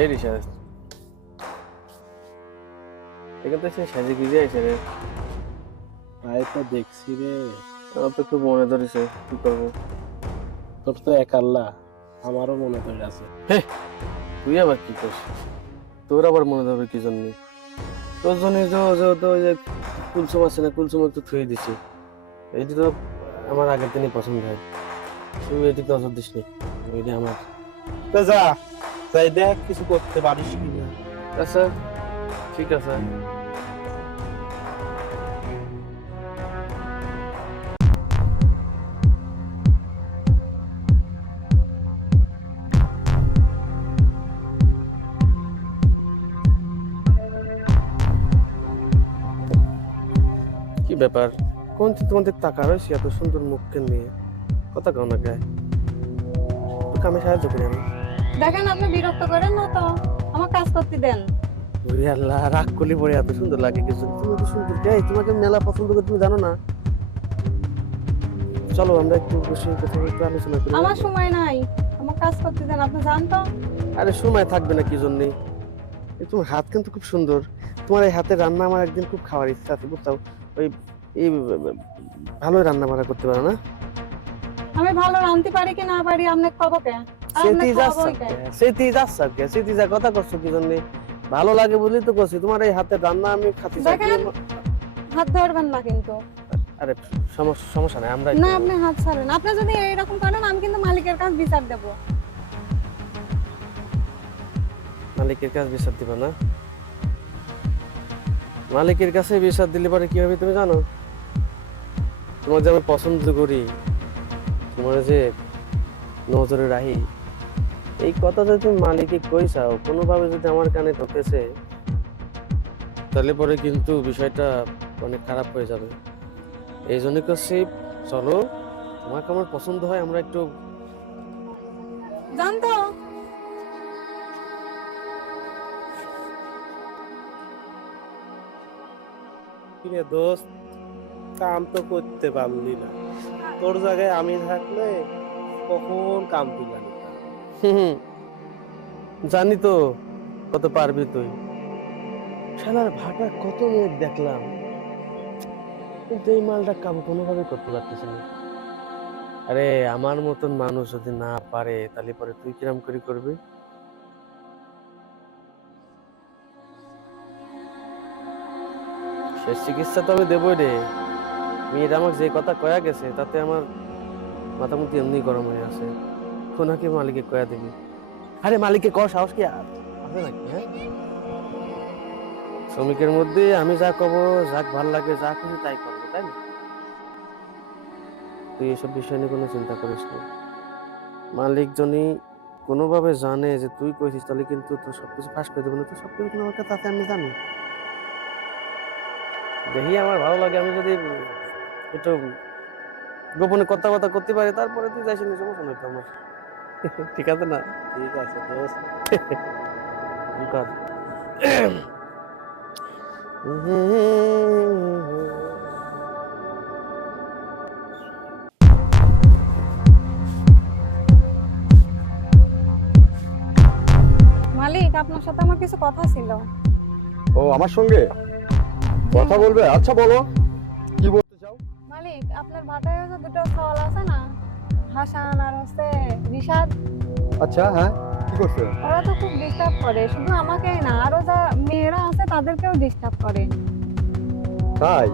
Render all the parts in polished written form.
এই রিসার্চ এখান থেকে সাজে গিয়ে এসে রে তাই তো দেখছি রে। আমার তো খুব মনে ধরেছে, কি করবো? তোর তো এক আল্লাহ, আমারও মনে ধরে আছে। তুই আবার কি করছিস? তোর আবার মনে ধরবে কি জন্য? তোর জন্য তো ওই যে কুলসুম আছে না, কুলসুম একটু থুয়ে দিছি। এইটি তো আমার আগের দিনই পছন্দ হয়। তুই এটি নজর দিস নি, ওইটা আমার। তো যা, যাই দেখ কিছু করতে পারিস কিনা। আচ্ছা ঠিক আছে। কি ব্যাপার? কোন তোমাদের টাকা রয়েছে এত সুন্দর মুখকে নিয়ে কথা কও না গায়ে? তোকে আমি সাহায্য করি আমি। দেখেন আপনি বিরক্ত করেন না তো, আমার কাজ করতে দেন। ওরে আল্লাহ, রাগ করলে পরে এত সুন্দর লাগে কিছু? তুমি তো সুন্দর গায়ে, তোমাকে মেলা পছন্দ করে, তুমি জানো না? চলো আমরা একটু বসে কথা একটু আলোচনা করি। আমার সময় নাই, আমার কাজ করতে দেন, আপনি জান তো। আরে সময় থাকবে না কি জন্যে? তোমার হাত কিন্তু খুব সুন্দর। তোমার এই হাতে রান্না আমার একদিন খুব খাওয়ার ইচ্ছা আছে, বুঝছো? ওই এই ভালোই রান্না বান্না করতে পারো না? আমি ভালো রাঁধতে পারি কি না পারি আপনি কব কে? আপনি খাওয়াবই কে? সেটি যা কথা করছো কি জন্যে? ভালো লাগে বলি তো করছি। তোমার এই হাতে রান্না আমি খাতে চাই। দেখেন, হাত ধরবেন না কিন্তু। আরে সমস্যা নাই, আমরা না আপনি হাত ছাড়েন। আপনি যদি এইরকম করেন আমি কিন্তু মালিকের কাছে বিচার দেব। মালিকের কাছে বিচার দিবা না? মালিকের কাছে বিচার দিলে পরে কি হবে তুমি জানো? তোমার যে আমি পছন্দ করি, তোমার যে নজরে রাখি, এই কথা যদি তুমি মালিককে কইছাও, কোনোভাবে যদি আমার কানে ঢোকেছে, তাহলে পরে কিন্তু বিষয়টা অনেক খারাপ হয়ে যাবে। এই জন্য করছি, চলো তোমাকে আমার পছন্দ হয়, আমরা একটু জান তো। কিরে দোস্ত, কাম তো করতে পারলি না। তোর জায়গায় আমি থাকলে কখন কাম তুলে নিতাম। হুম, জানি তো কত পারবি তুই। শালার ভাটা কত মেঘ দেখলাম, কিন্তু এই মালটা কাম কোনোভাবে করতে পারতেছে না। আরে আমার মতন মানুষ যদি না পারে, তাহলে পরে তুই কিরাম করে করবি? শেষ চিকিৎসা তো আমি দেবই রে। মেয়েটা আমাকে যে কথা কয়া গেছে, তাতে আমার মাথামুতি এমনি গরম হয়ে আছে। কোনাকে মালিকে কয়া দিবি? আরে মালিককে কর, সাহস কি আছে নাকি? হ্যাঁ, শ্রমিকের মধ্যে আমি যা কব, যাক ভাল লাগে, যা খুশি তাই করবো, তাই না? তুই এসব বিষয় নিয়ে কোনো চিন্তা করিস না। মালিক জনি কোনোভাবে জানে যে তুই কইছিস, তাহলে কিন্তু তোর সবকিছু ফাঁস করে দেবো না। তুই সবকিছু কিন্তু আমার কাছে আমি জানি। দেখি আমার ভালো লাগে, আমি যদি একটু গোপনে কথা করতে পারি, তারপরে তুই যাইস নি, সমস্যা নাই তো আমার। ঠিক আছে না? ঠিক আছে দোস্ত। কর। মালিক আপনার সাথে আমার কিছু কথা ছিল। ও আমার সঙ্গে কথা বলবে? আচ্ছা বলো, কি বলতে চাও? মালিক আপনার ভাটায় যে দুটো ফল আছে না, হাসান আর হচ্ছে রিশাদ, আচ্ছা হ্যাঁ, কি করছে? ওরা তো খুব ডিস্টার্ব করে, শুধু আমাকেই না আরো যা মেয়েরা আছে তাদেরকেও ডিস্টার্ব করে। তাই?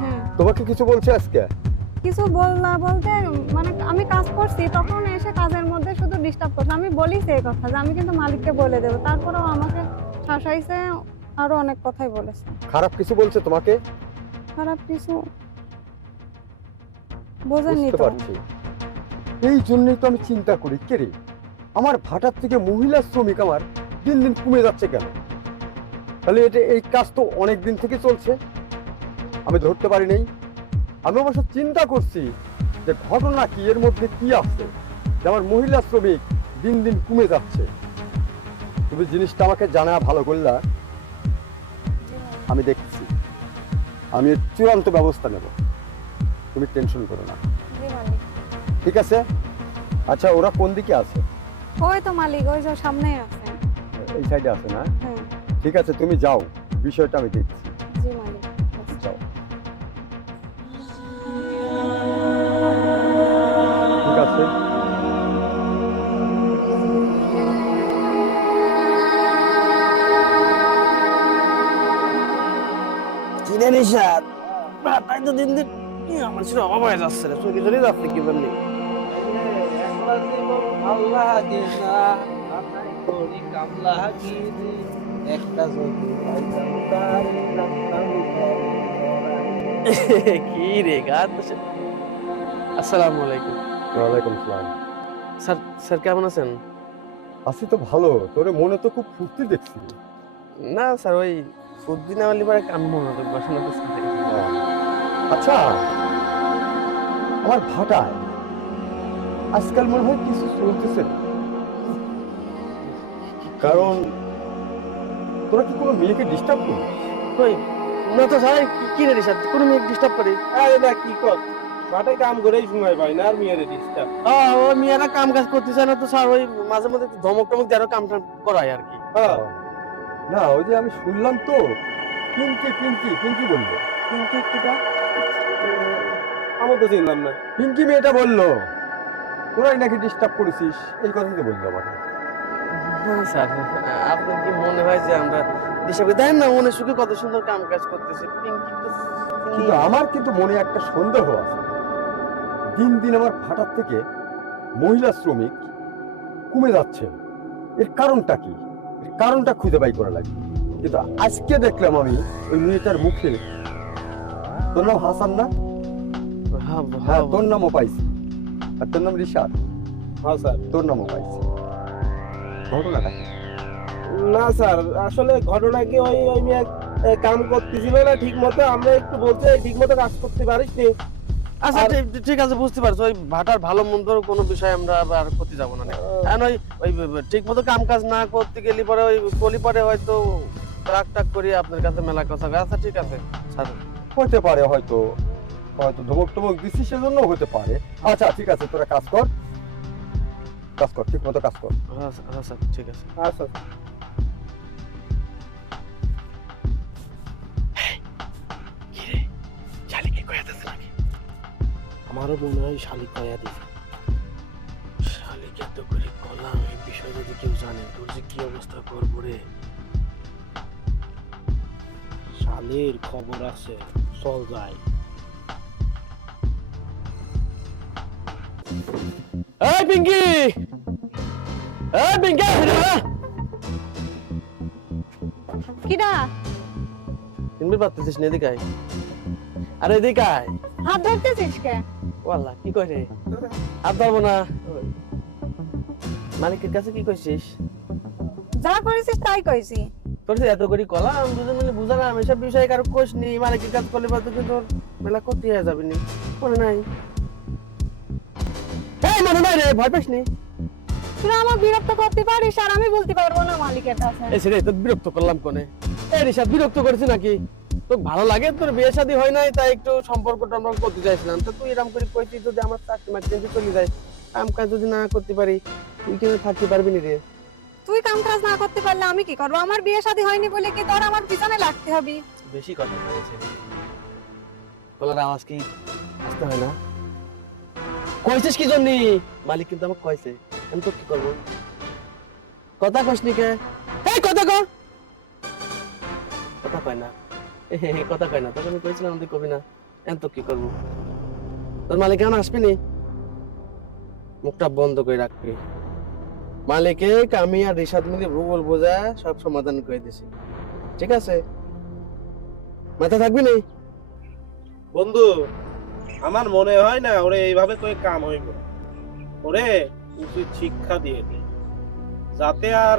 হ্যাঁ, তোমাকে কিছু বলছে আজকে? কিছু বললা বলতে মানে আমি কাজ করছি তখন এসে কাজের মধ্যে শুধু ডিস্টার্ব করছে। আমি বলিছি এই কথা যে আমি কিন্তু মালিককে বলে দেবো, তারপরেও আমাকে শাসাইছে, আরো অনেক কথাই বলেছে। খারাপ কিছু বলছে তোমাকে? খারাপ কিছু বোঝেননি বুঝতে তো। পারছি। এই জন্যই তো আমি চিন্তা করি, কে রে আমার ভাটার থেকে মহিলা শ্রমিক আমার দিন দিন কমে যাচ্ছে কেন? তাহলে এই কাজ তো অনেক দিন থেকে চলছে, আমি ধরতে পারি নাই। আমি অবশ্য চিন্তা করছি যে ঘটনা কি, এর মধ্যে কি আছে যে আমার মহিলা শ্রমিক দিন দিন কমে যাচ্ছে। তুমি জিনিসটা আমাকে জানা ভালো করলা, আমি দেখছি, আমি এর চূড়ান্ত ব্যবস্থা নেব, তুমি টেনশন করো না। জি মালিক। ঠিক আছে? আচ্ছা ওরা কোন দিকে আছে? ওই তো মালিক, ওই যে সামনেই আছে। এই সাইডে আছে না? হ্যাঁ ঠিক আছে, তুমি যাও, বিষয়টা আমি দেখছি। জি মালিক। যাও। ঠিক আছে। কিনে নিশাদ তাই তো দিন দিন আমার ছিল অভাব হয়ে যাচ্ছে রে, চলে চলে যাচ্ছে কি বললি। একলা জীবন ভাল লাগে না, আনাই করি কাম লাগে রে। একটা যদি পাইতাম তারে রাখতাম ঘরে ধরায়। কি রে গান তো সে- আসসালামু আলাইকুম ওয়ালাইকুম সালাম। স্যার। স্যার কেমন আছেন? আছি তো ভালো, তোরে মনে তো খুব ফুর্তি দেখছি। না স্যার, ওই ফুদ্দিন আওয়ালি পারে কাম মনে হয় বাসনা করছি। আচ্ছা, আমার ভাটায় আজকাল মনে হয় কিছু চলতেছে না। কারণ তোরা কি কোনো মেয়েকে ডিস্টার্ব করিস? কই না তো স্যার, কি রে রিশাদ, কোনো মেয়ে ডিস্টার্ব করে? আরে না, কি কর, মাঠে কাম করেই সময় পাই না, আর মেয়েরে ডিস্টার্ব। ওই মেয়েরা কাম কাজ করতে চায় না তো স্যার, ওই মাঝে মধ্যে একটু ধমক টমক দিয়ে আরো কাম টাম করায় আর কি। না, ওই যে আমি শুনলাম তো, পিঙ্কি পিঙ্কি পিঙ্কি বললো। কিন্তু কিটা আমি তো চিনলাম না। পিঙ্কি মেয়েটা বললো তোরাই নাকি ডিস্টার্ব করেছিস, এই কথাই তো বললো আমাকে। হ্যাঁ স্যার, আপনার কি মনে হয় যে আমরা হিসাবে দেন না মনে সুখে কত সুন্দর কাম কাজ করতেছে? পিঙ্কি তো কিন্তু আমার কিন্তু মনে একটা সন্দেহ আছে। দিন দিন আমার ভাটার থেকে মহিলা শ্রমিক কমে যাচ্ছে, এর কারণটা কি? এর কারণটা খুঁজে বাই করা লাগে। কিন্তু আজকে দেখলাম আমি ওই মেয়েটার মুখে, তোর নাম হাসান না? হ্যাঁ হ্যাঁ, তোর নামও পাইছি। আর তোর নাম রিশাদ? হ্যাঁ স্যার। তোর নামও পাইছি। ঘটনাটা কি? না স্যার, আসলে ঘটনা কি, ওই ওই মেয়ে কাম করতেছিল না ঠিক মতো, আমরা একটু বলতে ঠিক মতো কাজ করতে পারিস নি। আচ্ছা আর- ঠিক আছে, বুঝতে পারছো। ওই ভাটার ভালো মন্দ কোনো বিষয় আমরা আর করতে যাবো না। কারণ ওই ঠিক মতো কাম কাজ না করতে গেলে পরে ওই কলি পরে হয়তো রাগ টাক করি আপনার কাছে মেলা কথা। আচ্ছা ঠিক আছে স্যার। হতে পারে, হয়তো হয়তো ধমক টমক দিচ্ছি সেজন্য হতে পারে। আচ্ছা ঠিক আছে, তোরা কাজ কর, কাজ কর, ঠিক মতো কাজ কর। হ্যাঁ স্যার, ঠিক আছে। আচ্ছা। শালিকে কয়া দিছে নাকি? আমারও মনে হয় শালিক কয়া দিছে। শালিকে এত করে বললাম, এই বিষয় যদি কেউ জানে তোর যে কি অবস্থা করবো রে। শালির খবর আছে, চল যাই। এই পিঙ্কি, এই পিঙ্কি, কিডা? তুমি পারতেছিস না? এদিকে আয়। আরে এদিকে আয়। হাত ধরতেছিস কে? ওয়াল্লাহ কি কয় রে? আর ধরবো না। মালিকের কাছে কি কইছিস? যা করেছিস তাই কইছি। তোর যে এত করে কলাম দুজন মিলে বুঝালাম, এসব বিষয়ে কারো কোষ নেই। মালিকের কাছে করলে বা তোকে তোর মেলা করতে হয়ে যাবে নি। মনে নাই? এই মনে নাই রে, ভয় পাস নি? তুই আমার বিরক্ত করতে পারিস আর আমি বলতে পারবো না মালিকের কাছে। এই ছেড়ে তোর বিরক্ত করলাম কোনে? এই রিশাদ, বিরক্ত করেছি নাকি? তোর ভালো লাগে? তোর বিয়ে শাদী হয় নাই তাই একটু সম্পর্ক টম্পর্ক করতে চাইছিলাম, তো তুই এরকম করে কইছিস যদি আমার চাকরি মাকরি চলে যায়, কাম কাজ যদি না করতে পারি, তুই কেন থাকতে পারবি নি রে? তুই কাম কাজ না করতে পারলে আমি কি করবো? আমার বিয়ে শাদী হয়নি বলে কি তোর আমার পিছনে লাগতে হবে? বেশি কথা বলেছে। গলার আওয়াজ কি আসতে হয় না? কইছিস কি জন্য? মালিক কিন্তু আমাকে কইছে, আমি তো কি করব? কথা কইসনি কে? এই কথা কর। কথা কয় না, কথা কয় না। তখন আমি কইছিলাম তুই কবি না, এখন তো কি করব? তোর মালিক এখন আসবি নি? মুখটা বন্ধ করে রাখবি। মালিকে আমি আর রিশাদ মিলে ভূগোল বোঝা সব সমাধান করে দিছি, ঠিক আছে? মাথা থাকবি নি? বন্ধু, আমার মনে হয় না ওরে এইভাবে কই কাম হইব। ওরে উচিত শিক্ষা দিয়ে দে, যাতে আর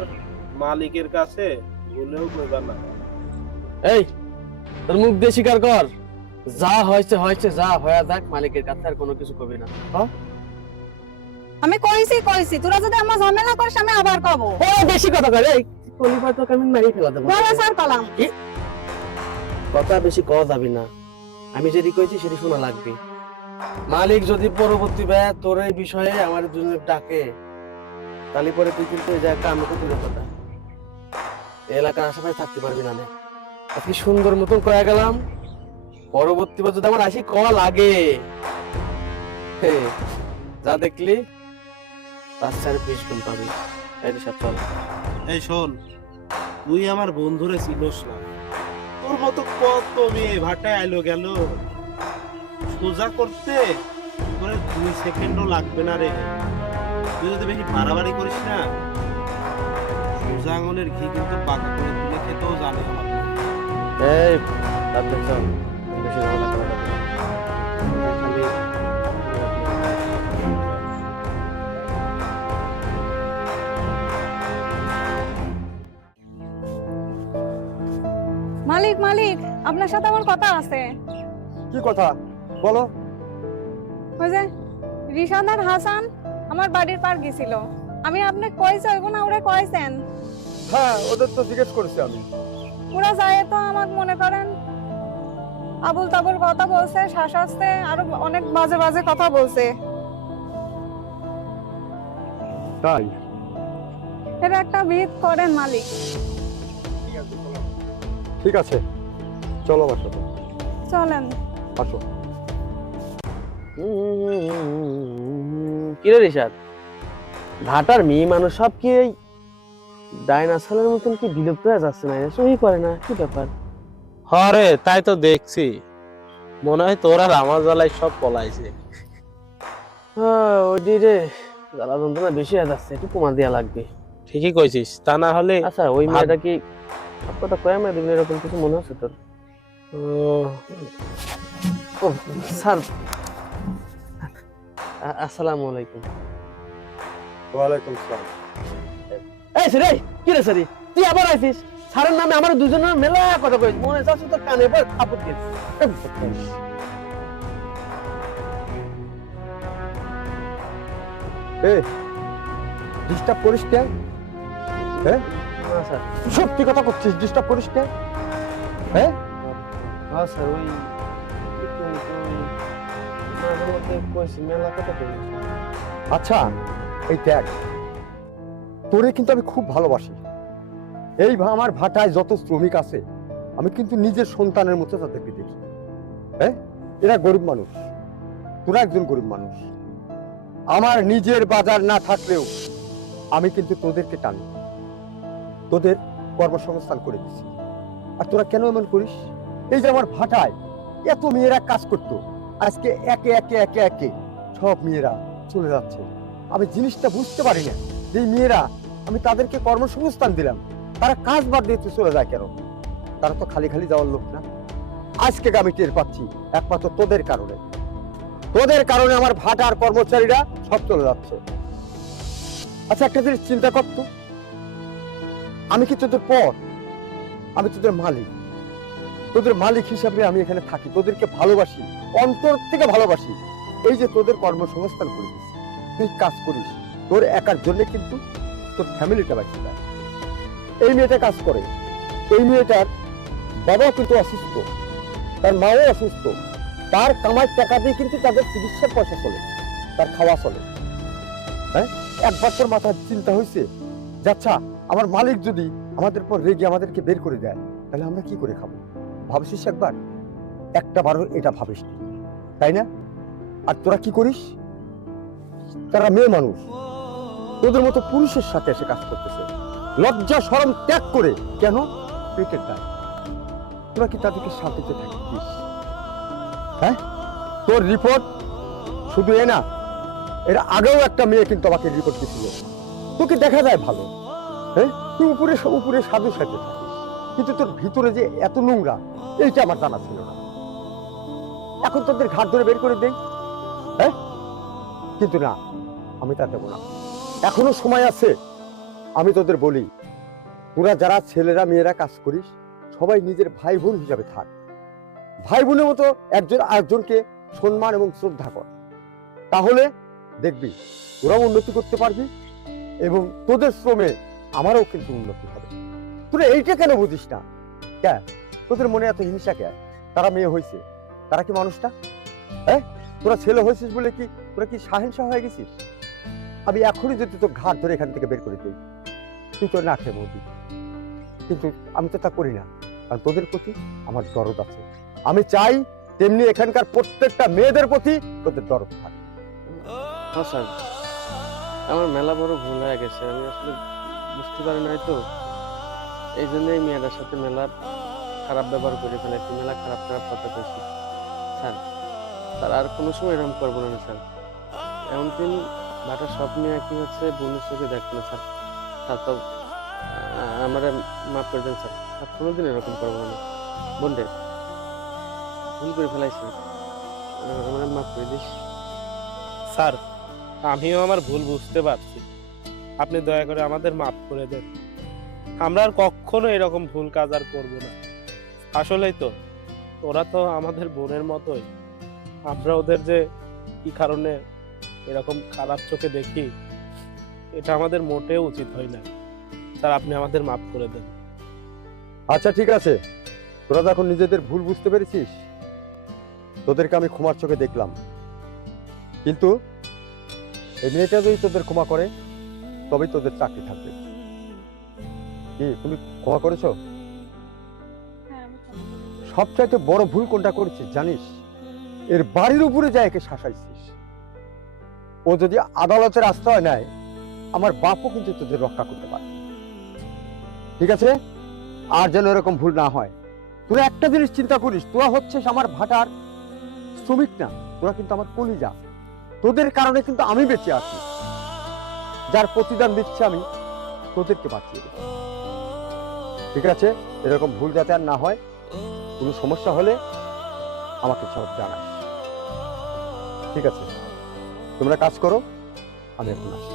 মালিকের কাছে ভুলেও কইবা না। এই তোর মুখ দিয়ে স্বীকার কর, যা হয়েছে হয়েছে, যা হয়ে যাক, মালিকের কাছে আর কোনো কিছু কবি না। আমি কইছি তোরা যদি আমার ঝামেলা করিস আমি আবার কব। ও বেশি কথা কর, এই কলিবার তো আমি মারি ফেলা দেবো। বলা স্যার কলাম কথা বেশি কওয়া যাবে না, আমি যেটি কইছি সেটি শোনা লাগবে। মালিক যদি পরবর্তী ব্যয় তোর এই বিষয়ে আমার দুজনের ডাকে, তাহলে পরে তুই কিন্তু এই জায়গাটা আমি করতে কথা। এই এলাকার আশেপাশে থাকতে পারবি না নে। আজকে সুন্দর মতন কয়া গেলাম, পরবর্তী বছর যদি আমার আসি কয়া লাগে, হে, যা দেখলি তার 4-20 গুণ পাবি। এই রে, চল। এই শোন, তুই আমার বন্ধুরে চিনোস না। তোর মতো কত মেয়ে ভাটায় আইলো গেল, সোজা করতে তোর 2 সেকেন্ডও লাগবে না রে। তুই যদি বেশি বাড়াবাড়ি করিস না, সোজা আঙুলের ঘি কিন্তু পাকা করে তুলে খেতেও জানে আমার বন্ধু। এই, তাতে চল, বেশি ঝামেলা করা যাবে না। খালি মালিক মালিক, আপনার সাথে আমার কথা আছে। কি কথা বলো? ওই যে রিশাদ আর হাসান আমার বাড়ির পার গেছিল, আমি আপনাকে কইছি ওইগুলো ওরে কইছেন? হ্যাঁ, ওদের তো জিজ্ঞেস করেছি আমি। পুরা যায় তো আমাকে মনে করেন আবুল তাবুল কথা বলছে, শাসাচ্ছে, আরো অনেক বাজে বাজে কথা বলছে। তাই? এর একটা বিহিত করেন মালিক। ঠিক আছে, চলো আমার সাথে, চলেন। আসো। কি রে রিশাদ, ভাটার মেয়ে মানুষ সব কি এই ডাইনোসরের মতন কি বিলুপ্ত হয়ে যাচ্ছে না? সহি করে না, কি ব্যাপার? হরে, তাই তো দেখছি। মনে হয় তোর আর আমার জ্বালায় সব পলাইছে। ওইটি রে, জ্বালা যন্ত্রণা বেশি হয়ে যাচ্ছে, একটু কমা দেওয়া লাগবে। ঠিকই কইছিস, তা না হলে আচ্ছা, ওই মেয়েটা কি সব কথা কয়ে মেয়ে দিবি, এরকম কিছু মনে হচ্ছে তোর? ও স্যার, আসসালামু আলাইকুম। ওয়ালাইকুম আসসালাম। এই রে, কি রে সারি, তুই আবার আইছিস? স্যারের নামে আমার দুজনের মেলা কথা কইস, মনে চাচ্ছে তোর কানে পর থাপড় দিস। ডিস্টার্ব করিস কে? হ্যাঁ, না স্যার, সত্যি কথা করছিস, ডিস্টার্ব করিস কে? হ্যাঁ, হ্যাঁ স্যার, ওই মাঝে মধ্যে কইছি, মেলা কথা কইছি। আচ্ছা, এই দেখ, তোরে কিন্তু আমি খুব ভালোবাসি। এই আমার ভাটায় যত শ্রমিক আছে, আমি কিন্তু নিজের সন্তানের মতো তাদেরকে দেখি। হ্যাঁ, এরা গরিব মানুষ, তোরা একজন গরিব মানুষ। আমার নিজের বাজার না থাকলেও আমি কিন্তু তোদেরকে টানি, তোদের কর্মসংস্থান করে দিছি। আর তোরা কেন এমন করিস? এই যে আমার ভাটায় এত মেয়েরা কাজ করতো, আজকে একে একে একে একে সব মেয়েরা চলে যাচ্ছে। আমি জিনিসটা বুঝতে পারি না যে এই মেয়েরা, আমি তাদেরকে কর্মসংস্থান দিলাম, তারা কাজ বাদ দিয়ে চলে যায় কেন? তারা তো খালি খালি যাওয়ার লোক না। আজকে আমি টের পাচ্ছি একমাত্র তোদের কারণে। তোদের কারণে আমার ভাটার কর্মচারীরা সব চলে যাচ্ছে। আচ্ছা, একটা জিনিস চিন্তা করতো, আমি কি তোদের পর? আমি তোদের মালিক। তোদের মালিক হিসাবে আমি এখানে থাকি, তোদেরকে ভালোবাসি, অন্তর থেকে ভালোবাসি। এই যে তোদের কর্মসংস্থান করে দিচ্ছি, তুই কাজ করিস, তোর একার জন্য কিন্তু তোর ফ্যামিলিটা বাঁচিয়ে যায়। এই মেয়েটা কাজ করে, এই মেয়েটার বাবাও কিন্তু অসুস্থ, তার মাও অসুস্থ, তার কামার টাকা দিয়ে কিন্তু তাদের চিকিৎসার পয়সা চলে, তার খাওয়া চলে। হ্যাঁ, একবার তোর মাথায় চিন্তা হয়েছে যে আচ্ছা, আমার মালিক যদি আমাদের পর রেগে আমাদেরকে বের করে দেয়, তাহলে আমরা কি করে খাবো? ভাবছিস একবার? একটা বারও এটা ভাবিস, তাই না? আর তোরা কি করিস? তারা মেয়ে মানুষ, তোদের মতো পুরুষের সাথে এসে কাজ করতেছে, লজ্জা শরম ত্যাগ করে। কেন? পেটের দায়। তোরা কি তাদেরকে শান্তিতে থাকিস? হ্যাঁ, তোর রিপোর্ট শুধু এ না, এর আগেও একটা মেয়ে কিন্তু আমাকে রিপোর্ট দিয়েছিল। তোকে দেখা যায় ভালো, হ্যাঁ, তুই উপরে উপরে সাধু সাজে থাকিস, কিন্তু তোর ভিতরে যে এত নোংরা, এইটা আমার জানা ছিল না। এখন তোদের ঘাট ধরে বের করে দেই, হ্যাঁ? কিন্তু না, আমি তা দেবো না, এখনো সময় আছে। আমি তোদের বলি, তোরা যারা ছেলেরা মেয়েরা কাজ করিস, সবাই নিজের ভাই বোন হিসাবে থাক। ভাই বোনের মতো একজন আরেকজনকে সম্মান এবং শ্রদ্ধা কর, তাহলে দেখবি তোরাও উন্নতি করতে পারবি এবং তোদের শ্রমে আমারও কিন্তু উন্নতি হবে। তোরা এইটা কেন বুঝিস না? কে তোদের মনে এত হিংসা কে? তারা মেয়ে হয়েছে, তারা কি মানুষটা? হ্যাঁ, তোরা ছেলে হয়েছিস বলে কি তোরা কি সাহেনশা হয়ে গেছিস? আমি এখনই যদি তোর ঘাট ধরে এখান থেকে বের করে দিই, তুই তো না খেয়ে মরবি। কিন্তু আমি তো তা করি না, কারণ তোদের প্রতি আমার দরদ আছে। আমি চাই তেমনি এখানকার প্রত্যেকটা মেয়েদের প্রতি তোদের দরদ থাকে। হ্যাঁ স্যার, আমার মেলা বড় ভুল হয়ে গেছে, আমি আসলে বুঝতে পারি নাই তো, এই জন্যই মেয়েটার সাথে মেলা খারাপ ব্যবহার করে ফেলেছি, মেলা খারাপ খারাপ কথা কইছি। স্যার স্যার আর কোনো সময় এরকম করবো না স্যার। এমন দিন ভাটা সব মেয়ে কি হচ্ছে বন্ধুর চোখে দেখবে না স্যার। স্যার তো আমার মাফ করে দেন স্যার, আর কোনোদিন এরকম করবো না। বন্ধে ভুল করে ফেলাইছি, আমার মাফ করে দিস। স্যার, আমিও আমার ভুল বুঝতে পারছি, আপনি দয়া করে আমাদের মাফ করে দেন। আমরা আর কখনো এরকম ভুল কাজ আর করবো না। আসলেই তো ওরা তো আমাদের বোনের মতোই, আমরা ওদের যে কি কারণে এরকম খারাপ চোখে দেখি এটা আমাদের মোটেও উচিত হয় না। স্যার, আপনি আমাদের মাফ করে দেন। আচ্ছা ঠিক আছে, তোরা যখন নিজেদের ভুল বুঝতে পেরেছিস, তোদেরকে আমি ক্ষমার চোখে দেখলাম, কিন্তু এই মেয়েটা যদি তোদের ক্ষমা করে তবেই তোদের চাকরি থাকবে। কি তুমি ক্ষমা করেছো? হ্যাঁ, আমি ক্ষমা করি। সবচাইতে বড় ভুল কোনটা করেছিস জানিস? এর বাড়ির উপরে যায় একে শাসাইছিস। ও যদি আদালতের আশ্রয় নেয়, আমার বাপও কিন্তু তোদের রক্ষা করতে পারে। ঠিক আছে, আর যেন এরকম ভুল না হয়। তোরা একটা জিনিস চিন্তা করিস, তোরা হচ্ছিস আমার ভাটার শ্রমিক না, তোরা কিন্তু আমার কলিজা। তোদের কারণে কিন্তু আমি বেঁচে আছি, যার প্রতিদান দিচ্ছি আমি তোদেরকে বাঁচিয়ে দেব। ঠিক আছে, এরকম ভুল যাতে আর না হয়। কোনো সমস্যা হলে আমাকে সব জানাস। ঠিক আছে, তোমরা কাজ করো, আমি এখন আসি।